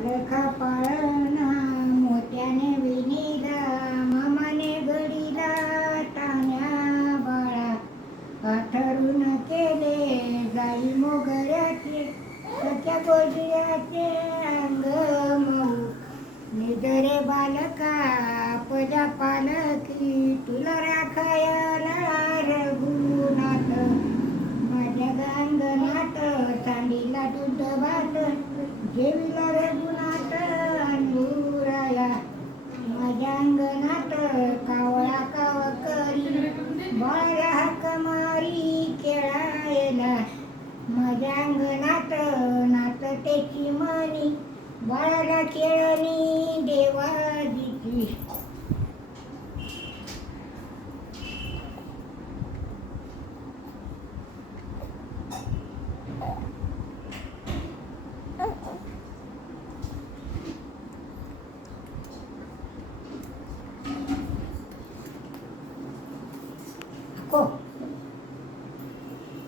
पालखा पाळणा मोत्याने विणीला मामाने घडीला टाण्या बाळा पाथरून केले जाई मोगऱ्याचे सख्या गोजऱ्याचे अंग मऊ निजरे बालका पजा पालकी तुला राखायला रघुनाथ माझ्या अंगणात चांदीला दूध भात जेविला रघुनाथ अंगुराया माझ्या अंगणात कावळा काव करी बाळा हाक मारी खेळायला माझ्या अंगणात नाचतेची मणी बाळाला खेळणी देवाजीची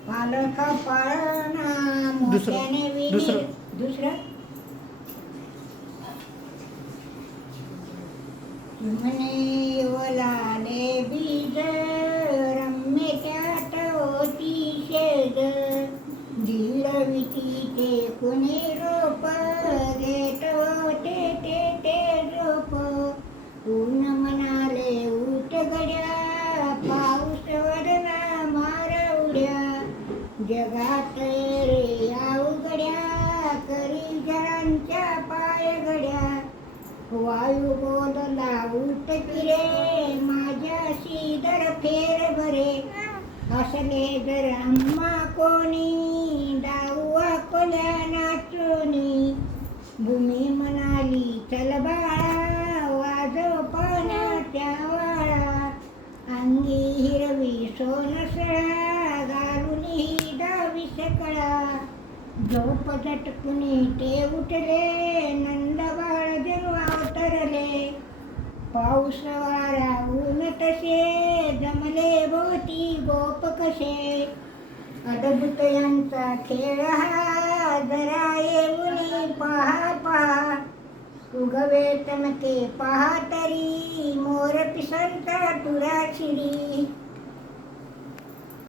पालखा पाळणा मोत्याने विणी दुसरं म्हणे वलाले बीज रम्य त्यात होती शेज जिरविती ते कुणी रोप घेत होते ते रोप ऊन म्हणाले उठ गड्या पाऊस वरना मार उड्या जगात रे अवघड्या करी जरांच्या पाय घड्या वायू बोलला उठ किरे माझ्याशी दर फेर बरे असले जर आम्हा कोणी दाऊआ कोल्या नाचोनी भूमी म्हणाली चल बाळा वाजव पाण्याच्या वाळा अंगी हिरवी सोनसळा घालून ही डावी सकळा झोप झटकुनी ते उठले नंद बाळ जणू अवतरले पाऊस वारा ऊन तसे जमले भोवती गोप कसे अद्भुत यांचा खेळ हा जरा येऊन पहा पहा उगवे तनके पहा तरी मोर पिसांचा तुरा शिरी